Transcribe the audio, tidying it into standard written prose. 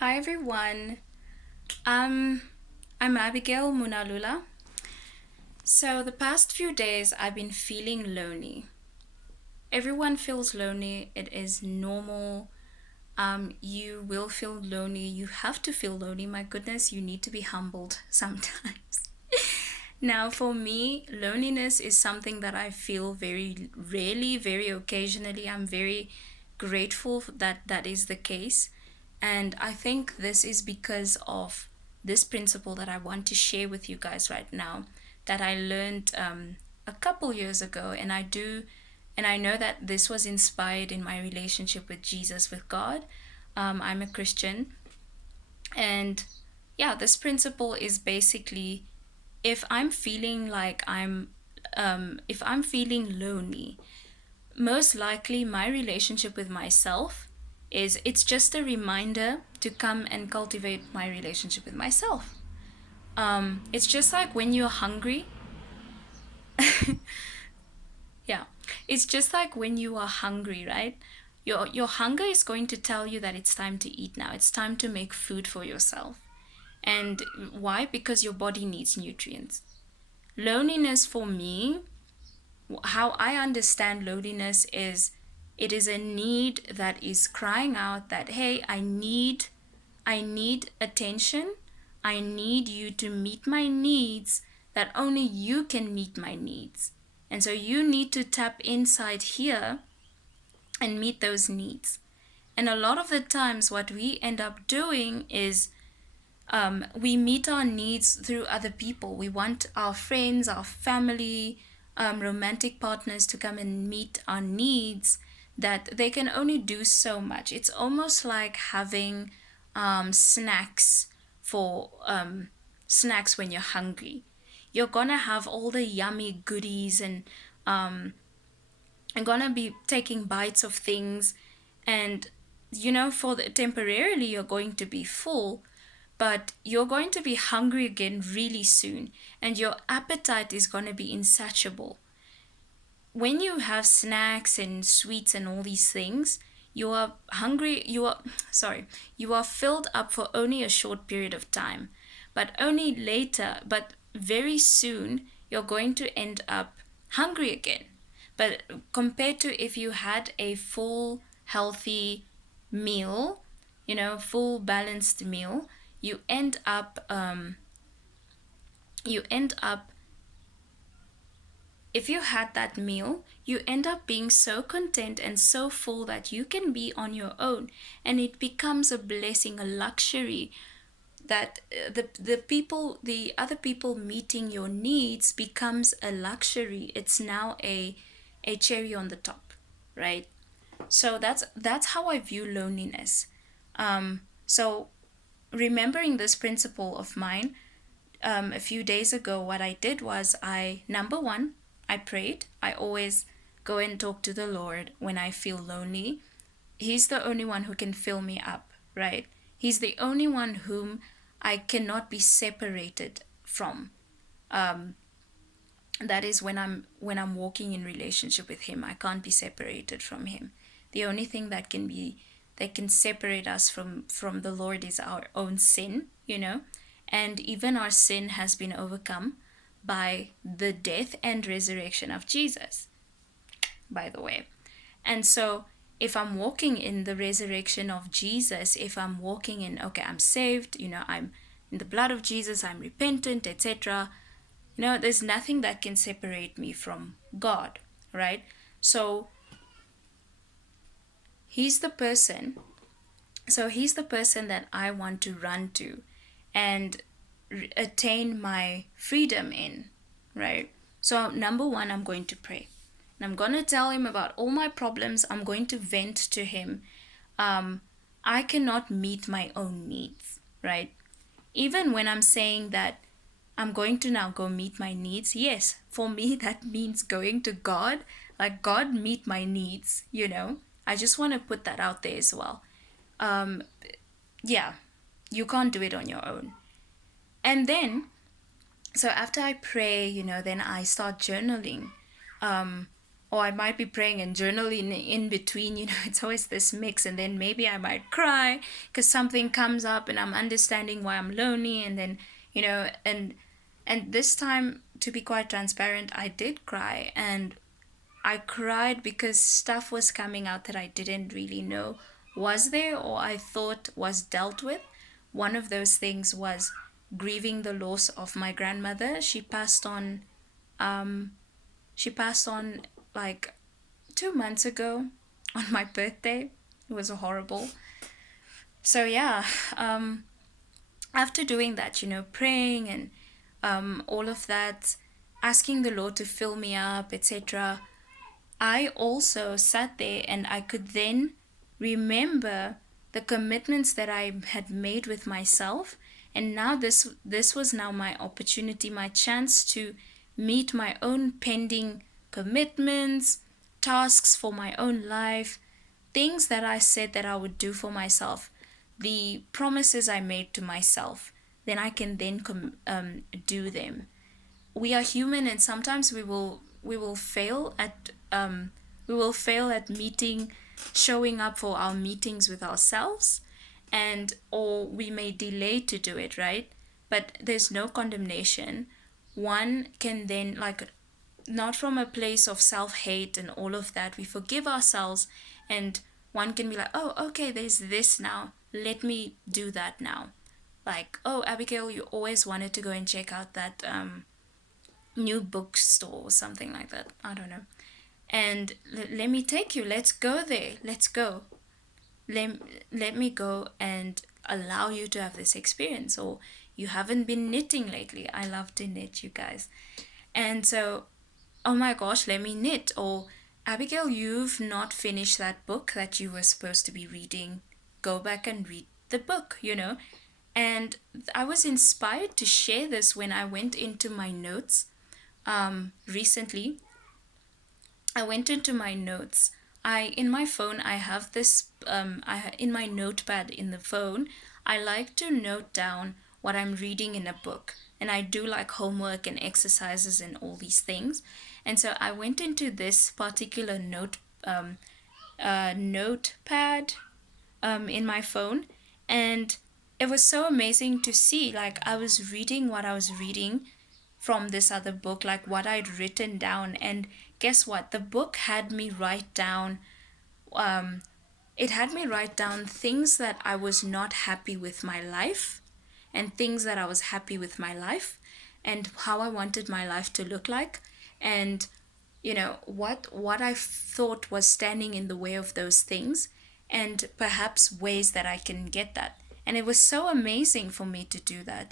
Hi everyone. Um, I'm Abigail Munalula. So the past few days I've been feeling lonely. Everyone feels lonely. It is normal. You will feel lonely. You have to feel lonely. My goodness, you need to be humbled sometimes. Now, for me, loneliness is something that I feel very rarely, very occasionally. I'm very grateful that that is the case. And I think this is because of this principle that I want to share with you guys right now that I learned a couple years ago. And I know that this was inspired in my relationship with Jesus, with God. I'm a Christian. And yeah, this principle is basically if I'm feeling like if I'm feeling lonely, most likely my relationship with myself is it's just a reminder to come and cultivate my relationship with myself. It's just like when you're hungry. Yeah, it's just like when you are hungry, right? Your hunger is going to tell you that it's time to eat now. It's time to make food for yourself. And why? Because your body needs nutrients. Loneliness for me, how I understand loneliness is it is a need that is crying out that hey, I need attention. I need you to meet my needs that only you can meet my needs. And so you need to tap inside here and meet those needs. And a lot of the times what we end up doing is we meet our needs through other people. We want our friends, our family, romantic partners to come and meet our needs that they can only do so much. It's almost like having snacks for snacks when you're hungry. You're gonna have all the yummy goodies and gonna be taking bites of things and for the temporarily you're going to be full, but you're going to be hungry again really soon and your appetite is going to be insatiable. When you have snacks and sweets and all these things, you are hungry, you are sorry, you are filled up for only a short period of time, but only later, but very soon you're going to end up hungry again. But compared to if you had a full healthy meal, full balanced meal, you end up you end up if you had that meal, you end up being so content and so full that you can be on your own, and it becomes a blessing, a luxury that the other people meeting your needs becomes a luxury. It's now a cherry on the top, right? So that's how I view loneliness. So remembering this principle of mine, a few days ago, what I did was number one, I prayed. I always go and talk to the Lord when I feel lonely. He's the only one who can fill me up, right? He's the only one whom I cannot be separated from. That is when I'm walking in relationship with him. I can't be separated from him. The only thing that can separate us from the Lord is our own sin, and even our sin has been overcome by the death and resurrection of Jesus, by the way. And so if I'm walking in the resurrection of Jesus, if I'm walking in, okay, I'm saved, I'm in the blood of Jesus, I'm repentant, etc., there's nothing that can separate me from God, right? So he's the person. So he's the person that I want to run to and attain my freedom in, right? So number one, I'm going to pray. And I'm going to tell him about all my problems. I'm going to vent to him. I cannot meet my own needs, right? Even when I'm saying that I'm going to now go meet my needs, yes, for me, that means going to God, like, God, meet my needs. I just want to put that out there as well. Um, yeah, you can't do it on your own. And then, so after I pray, then I start journaling. Um, or I might be praying and journaling in between. It's always this mix. And then maybe I might cry because something comes up and I'm understanding why I'm lonely. And then, and this time, to be quite transparent, I did cry. And I cried because stuff was coming out that I didn't really know was there or I thought was dealt with. One of those things was grieving the loss of my grandmother. Um, she passed on like 2 months ago on my birthday. It was horrible. So yeah, um, after doing that, praying and all of that, asking the Lord to fill me up, etc. I also sat there and I could then remember the commitments that I had made with myself. And now this was now my opportunity, my chance to meet my own pending commitments, tasks for my own life, things that I said that I would do for myself, the promises I made to myself. Then I can then do them. We are human, and sometimes we will fail at meeting, showing up for our meetings with ourselves, and or we may delay to do it, right? But there's no condemnation. One can then, like, not from a place of self-hate and all of that, we forgive ourselves, and one can be like, oh, okay, there's this now, let me do that now. Like, oh, Abigail, you always wanted to go and check out that new bookstore or something like that. I don't know. And let me take you. Let's go there. Let's go. Let, let me go and allow you to have this experience. Or you haven't been knitting lately. I love to knit, you guys. And so, oh my gosh, let me knit. Or, Abigail, you've not finished that book that you were supposed to be reading. Go back and read the book. And I was inspired to share this when I went into my notes recently. I went into my notes. In my phone, I have this, in my notepad in the phone, I like to note down what I'm reading in a book. And I do like homework and exercises and all these things. And so I went into this particular notepad in my phone, and it was so amazing to see. Like, I was reading what I was reading from this other book, like what I'd written down. And guess what? The book had me write down, um, it had me write down things that I was not happy with my life and things that I was happy with my life and how I wanted my life to look like. And what I thought was standing in the way of those things, and perhaps ways that I can get that. And it was so amazing for me to do that.